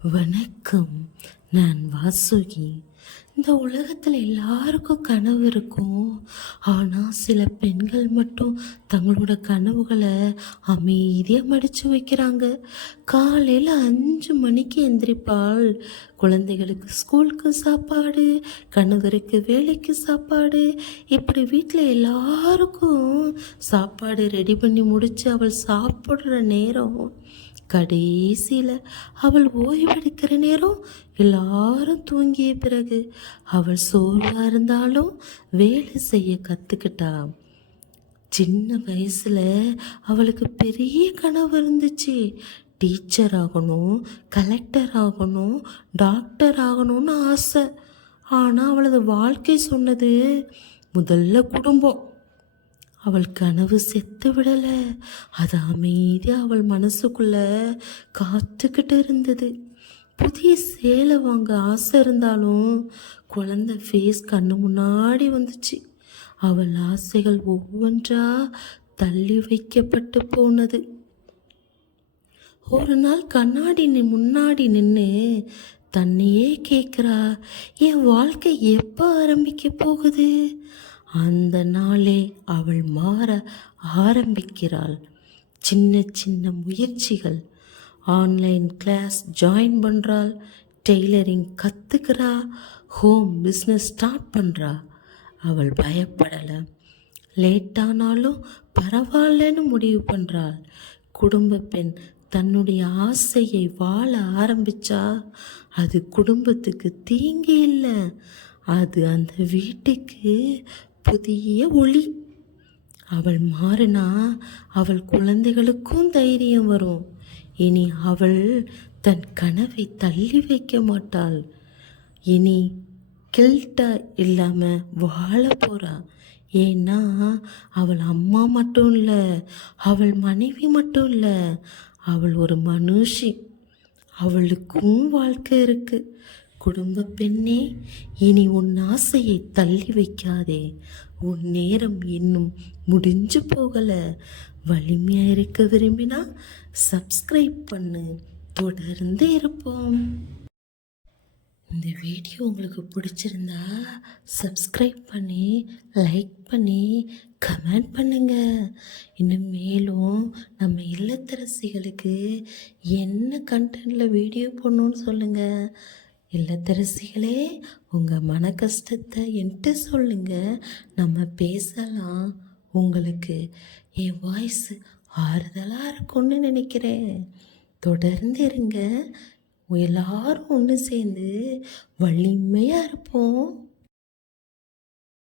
வணக்கம். நான் வாசுகி. இந்த உலகத்தில் எல்லாருக்கும் கனவு இருக்கும். ஆனால் சில பெண்கள் மட்டும் தங்களோட கனவுகளை அமைதியாக மடித்து வைக்கிறாங்க. காலையில் 5 மணிக்கு எந்திரிப்பாள். குழந்தைகளுக்கு ஸ்கூலுக்கு சாப்பாடு, கணவருக்கு வேலைக்கு சாப்பாடு, இப்படி வீட்டில் எல்லாருக்கும் சாப்பாடு ரெடி பண்ணி முடித்து அவள் சாப்பிட்ற நேரம், கடைசியில் அவள் ஓய்வெடுக்கிற நேரம் எல்லாரும் தூங்கிய பிறகு அவள் சோர்வாக இருந்தாலும் வேலை செய்ய கற்றுக்கிட்டா. சின்ன வயசில் அவளுக்கு பெரிய கனவு இருந்துச்சு. டீச்சர் ஆகணும், கலெக்டர் ஆகணும், டாக்டர் ஆகணும்னு ஆசை. ஆனால் அவளது வாழ்க்கை சொன்னது முதல்ல குடும்பம். அவள் கனவு செத்து விடலை. அது அமைதியாக அவள் மனசுக்குள்ள காத்துக்கிட்டு இருந்தது. புதிய சேலை வாங்க ஆசை இருந்தாலும் குழந்தை ஃபேஸ் கண்ணு முன்னாடி வந்துச்சு. அவள் ஆசைகள் ஒவ்வொன்றா தள்ளி வைக்கப்பட்டு போனது. ஒரு நாள் கண்ணாடி முன்னாடி நின்று தன்னையே கேட்குறா, என் வாழ்க்கை எப்போ ஆரம்பிக்க போகுது? அந்த நாளே அவள் மாற ஆரம்பிக்கிறாள். சின்ன சின்ன முயற்சிகள். ஆன்லைன் கிளாஸ் ஜாயின் பண்ணுறாள், டெய்லரிங் கற்றுக்கிறா, ஹோம் பிஸ்னஸ் ஸ்டார்ட் பண்ணுறா. அவள் பயப்படலை. லேட்டானாலும் பரவாயில்லன்னு முடிவு பண்ணுறாள். குடும்ப பெண் தன்னுடைய ஆசையை வாழ ஆரம்பித்தா அது குடும்பத்துக்கு தீங்கு இல்லை, அது அந்த வீட்டுக்கு புதிய ஒளி. அவள் மாறினா அவள் குழந்தைகளுக்கும் தைரியம் வரும். இனி அவள் தன் கனவை தள்ளி வைக்க மாட்டாள். இனி கில்ட்டா இல்லாமல் வாழ போறா. ஏன்னா அவள் அம்மா மட்டும் இல்லை, அவள் மனைவி மட்டும் இல்லை, அவள் ஒரு மனுஷி. அவளுக்கும் வாழ்க்கை இருக்கு. குடும்ப பெண்ணே, இனி உன் ஆசையை தள்ளி வைக்காதே. உன் நேரம் இன்னும் முடிஞ்சு போகலை. வலிமையாக இருக்க விரும்பினா சப்ஸ்கிரைப் பண்ணு. தொடர்ந்து இருப்போம். இந்த வீடியோ உங்களுக்கு பிடிச்சிருந்தா சப்ஸ்கிரைப் பண்ணி, லைக் பண்ணி, கமெண்ட் பண்ணுங்க. இன்னும் மேலும் நம்ம இல்லத்தரசிகளுக்கு என்ன கண்டென்ட்டில் வீடியோ போடணும்னு சொல்லுங்கள். இல்லத்தரசிகளே, உங்கள் மன கஷ்டத்தை என்கிட்ட சொல்லுங்கள், நம்ம பேசலாம். உங்களுக்கு என் வாய்ஸ் ஆறுதலாக இருக்கும்னு நினைக்கிறேன். தொடர்ந்து இருங்க. எல்லாரும் ஒன்று சேர்ந்து வலிமையாக இருப்போம்.